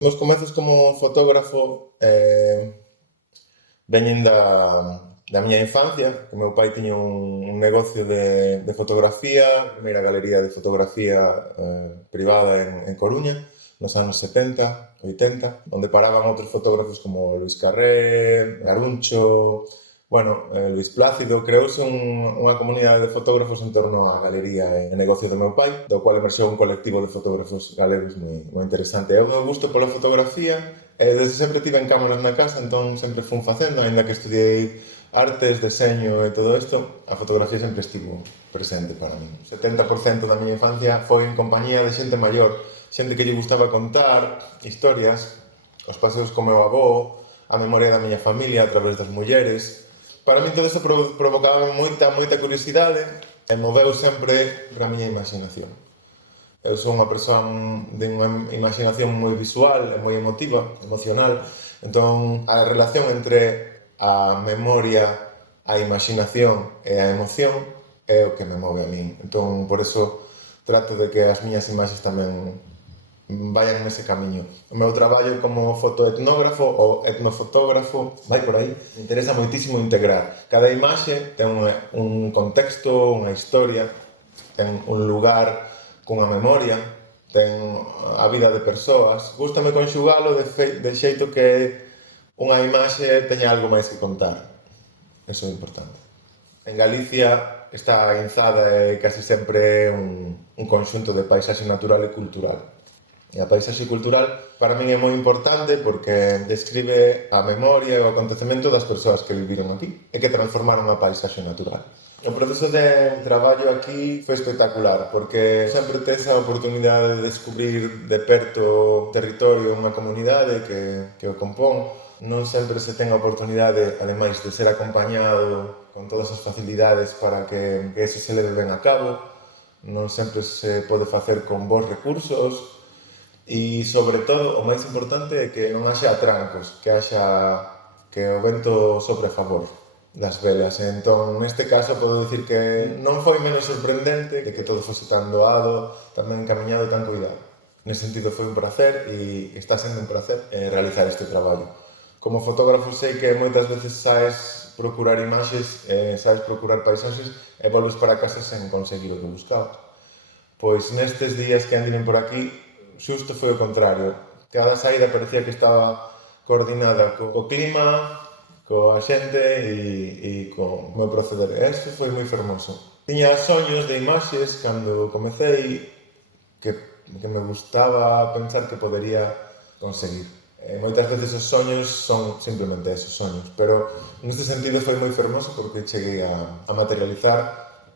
Meus comezos como fotógrafo veñen da miña infancia. O meu pai tiña un negocio de fotografía, a primeira galería de fotografía privada en Coruña, nos anos 70, 80, onde paraban outros fotógrafos como Luis Carré, Garuncho, Luis Plácido. Creouse unha comunidade de fotógrafos en torno á galería e negocio do meu pai, do cual emerxeu un colectivo de fotógrafos galegos moi interesante. Eu meu gusto pola fotografía, desde sempre tive en cámaras na casa, entón sempre fun facendo, aínda que estudiei artes, deseño e todo isto, a fotografía sempre estivo presente para min. O 70% da miña infancia foi en compañía de xente maior, xente que lle gustaba contar historias, os paseos co meu avó, a memoria da miña familia a través das mulleres. Para min todo isto provocaba moita curiosidade e moveu sempre para a miña imaginación. Eu sou unha persoa de unha imaginación moi visual e moi emocional, entón a relación entre a memoria, a imaginación e a emoción é o que me move a min. Entón, por eso, trato de que as miñas imaxes tamén vayan nese camiño. O meu traballo como fotoetnógrafo ou etnofotógrafo vai por aí. Me interesa moitísimo integrar. Cada imaxe ten un contexto, unha historia, ten un lugar cunha memoria, ten a vida de persoas. Gústame conxugalo de xeito que unha imaxe teña algo máis que contar. Eso é importante. En Galicia está inzada casi sempre un conxunto de paisaxe natural e cultural. E a paisaxe cultural para min é moi importante porque describe a memoria e o acontecemento das persoas que viviron aquí e que transformaron a paisaxe natural. O proceso de traballo aquí foi espectacular porque sempre tes a oportunidade de descubrir de perto o territorio, unha comunidade que o compón. Non sempre se ten a oportunidade, ademais de ser acompañado con todas as facilidades para que eso se leve ben a cabo. Non sempre se pode facer con bons recursos. E, sobre todo, o máis importante é que non haxa atrancos, que o vento sopre a favor das velas. Entón, neste caso, podo dicir que non foi menos sorprendente de que todo fose tan doado, tan ben encaminhado e tan cuidado. Nese sentido, foi un placer e está sendo un placer realizar este traballo. Como fotógrafo, sei que moitas veces saes procurar imaxes, saes procurar paisaxes e volves para casa sen conseguir o que buscabas. Pois nestes días que andiven por aquí, xusto foi o contrario. Cada saída parecía que estaba coordinada co clima, coa xente e co meu proceder. Isto foi moi fermoso. Tiña soños de imaxes cando comecei que me gustaba pensar que podería conseguir. Moitas veces os soños son simplemente esos soños, pero neste sentido foi moi fermoso porque cheguei a materializar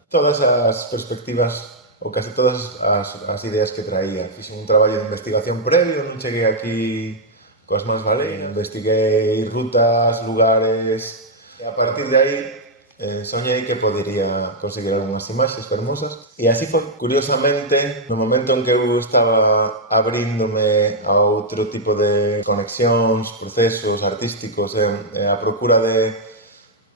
todas as perspectivas ou case todas as ideas que traía. Fixen un traballo de investigación previo, non cheguei aquí coas mans valeiras. Investiguei rutas, lugares, e a partir de aí soñei que podería conseguir algunhas imaxes fermosas. E así foi. Curiosamente, no momento en que eu estaba abríndome a outro tipo de conexións, procesos artísticos e a procura de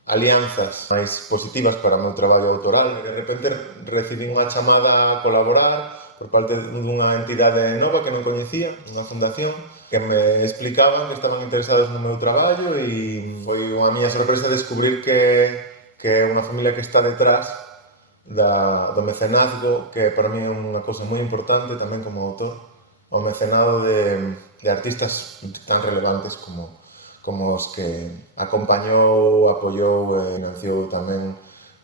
alianzas máis positivas para o meu traballo autoral, de repente recibí unha chamada a colaborar por parte dunha entidade nova que non coñecía, unha fundación, que me explicaban que estaban interesados no meu traballo e foi unha miña sorpresa descubrir que é unha familia que está detrás do mecenazgo, que para mí é unha cousa moi importante tamén como autor, o mecenado de artistas tan relevantes como os que acompañou, apoiou e financiou tamén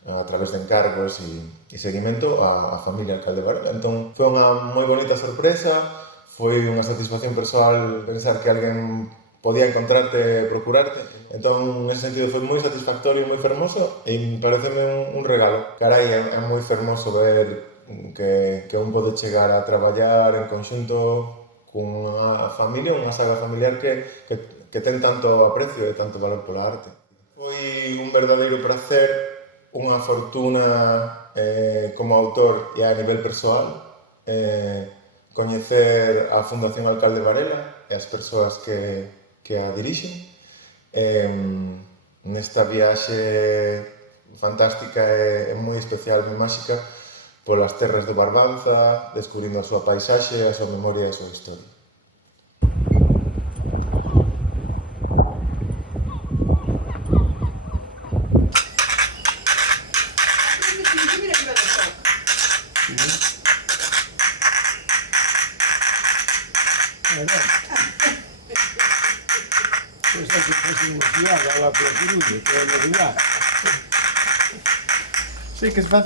a través de encargos e seguimento a familia Alcalde Varela. Entón, foi unha moi bonita sorpresa, foi unha satisfacción persoal pensar que alguén podía encontrarte e procurarte. Entón, nese sentido, foi moi satisfactorio e moi fermoso e pareceme un regalo. Carai, é moi fermoso ver que un pode chegar a traballar en conxunto cunha familia, unha saga familiar que ten tanto aprecio e tanto valor pola arte. Foi un verdadeiro placer, unha fortuna como autor e a nivel persoal coñecer a Fundación Alcalde Varela e as persoas que a dirixen nesta viaxe fantástica e moi especial, moi máxica polas terras de Barbanza, descubrindo a súa paisaxe, a súa memoria e a súa historia. Pois é que fosse unha cidade lá pola Coruña, que é a novidade. Sí, que se